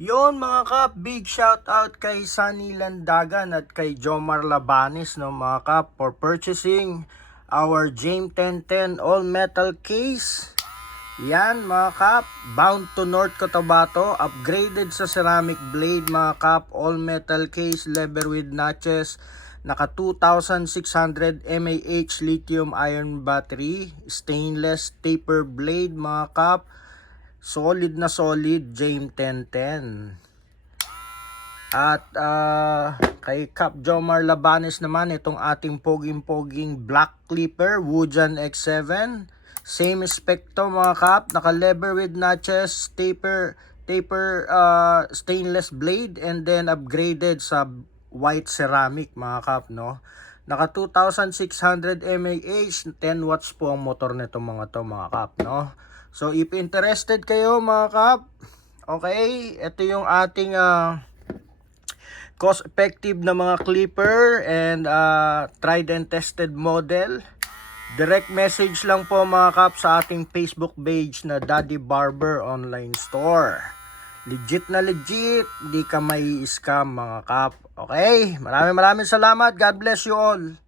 Yon mga kap, big shout out kay Sunny Landagan at kay Jomar Labanes, no mga kap, for purchasing our Jame 1010 all metal case. Yan mga kap, bound to North Cotabato, upgraded sa ceramic blade mga kap, all metal case, leather with notches, naka 2600 mAh lithium ion battery, stainless taper blade mga kap, solid na solid Jame 1010. At kay Cap Jomar Labanes naman, itong ating poging-poging black clipper, Wujan X7. Same spec to mga kap, naka lever with notches, taper stainless blade, and then upgraded sa white ceramic mga kap, no. Naka 2600 mAh, 10 watts po ang motor nito mga to mga kap, no. So if interested kayo mga kap, okay, ito yung ating cost effective na mga clipper and tried and tested model. Direct message lang po mga kap sa ating Facebook page na Daddy Barber Online Store. Legit na legit, di ka may scam mga kap. Okay, maraming salamat. God bless you all.